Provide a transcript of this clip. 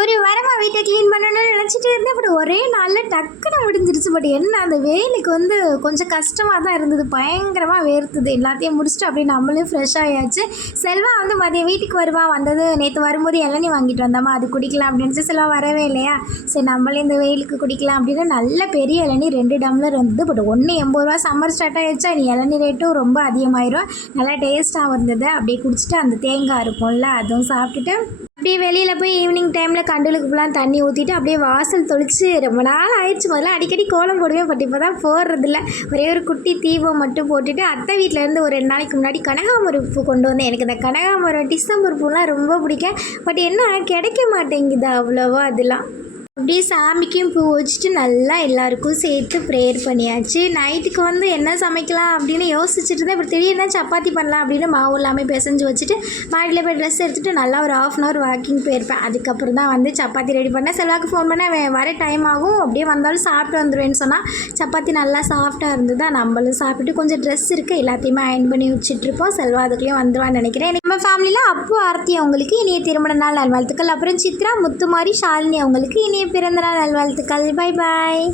ஒரு வாரமா வீட்டை க்ளீன் பண்ணணும்னு நினச்சிட்டு இருந்தேன். பட் ஒரே நாளில் டக்குன்னு முடிஞ்சிருச்சு. பட் என்ன அந்த வெயிலுக்கு கொஞ்சம் கஷ்டமாக தான் இருந்தது. பயங்கரமாக வேர்த்துது. எல்லாத்தையும் முடிச்சுட்டு அப்படியே நம்மளும் ஃப்ரெஷ் ஆகியாச்சு. செல்வா மதியம் வீட்டுக்கு வருவான். வந்தது நேற்று வரும்போது இளநீ வாங்கிட்டு வந்தாமா, அது குடிக்கலாம் அப்படின்னு செல்வா வரவே இல்லையா. சரி நம்மளே இந்த வெயிலுக்கு குடிக்கலாம் அப்படின்னு நல்ல பெரிய இளநீ 2 டம்ளர் வந்தது. பட் 1.80 சம்மர் ஸ்டார்ட் ஆகிடுச்சா, நீ இளநீ ரேட்டும் ரொம்ப அதிகமாயிரும். நல்லா டேஸ்ட்டாக இருந்தது. அப்படியே குடிச்சிட்டு அந்த தேங்காய் இருக்கும்ல அதுவும் சாப்பிட்டுட்டு அப்படியே வெளியில் போய் ஈவினிங் டைமில் கண்டலுக்கு ஃபுல்லாக தண்ணி ஊற்றிட்டு அப்படியே வாசல் தொளிச்சு ரொம்ப நாள் ஆயிடுச்சு. முதல்ல அடிக்கடி கோலம் போடுவேன். பட் இப்போ தான் போடுறதில்ல. ஒரே ஒரு குட்டி தீபம் மட்டும் போட்டுட்டு அத்தை வீட்டிலேருந்து ஒரு 2 நாளைக்கு முன்னாடி கனகாமரம் பூ கொண்டு வந்தேன். எனக்கு இந்த கனகாமரம் டிசம்பர் பூலாம் ரொம்ப பிடிக்கும். பட் என்ன கிடைக்க மாட்டேங்குது அவ்வளோவா. அதெல்லாம் அப்படியே சாமிக்கும் பூ வச்சுட்டு நல்லா எல்லாருக்கும் சேர்த்து ப்ரேயர் பண்ணியாச்சு. நைட்டுக்கு என்ன சமைக்கலாம் அப்படின்னு யோசிச்சுட்டு இருந்தேன். இப்படி திடீர்னு சப்பாத்தி பண்ணலாம் அப்படின்னு மாவு எல்லாமே பிசைஞ்சு வச்சுட்டு மாடியில் போய் ட்ரெஸ் எடுத்துகிட்டு நல்லா ஒரு 1/2 hour வாக்கிங் போயிருப்பேன். அதுக்கப்புறம் தான் சப்பாத்தி ரெடி பண்ணேன். செல்வாக்கு ஃபோன் பண்ணேன், வர டைம் ஆகும், அப்படியே வந்தாலும் சாப்பிட்டு வந்துடுவேன்னு சொன்னால் சப்பாத்தி நல்லா சாஃப்டாக இருந்தது. நம்மளும் சாப்பிட்டு கொஞ்சம் ட்ரெஸ் இருக்குது எல்லாத்தையுமே அயன் பண்ணி வச்சுட்ருப்போம். செல்வா அதுக்குள்ளேயும் வந்துடுவான்னு நினைக்கிறேன். நம்ம ஃபேமிலியில் அப்பு ஆர்த்தி அவங்களுக்கு இனிய திருமண நாள் நல்வாழ்த்துக்கள். அப்புறம் சித்ரா முத்துமாரி ஷாலினி அவங்களுக்கு இனிய பிறந்தநாள் நல்வாழ்த்துக்கள். Bye bye.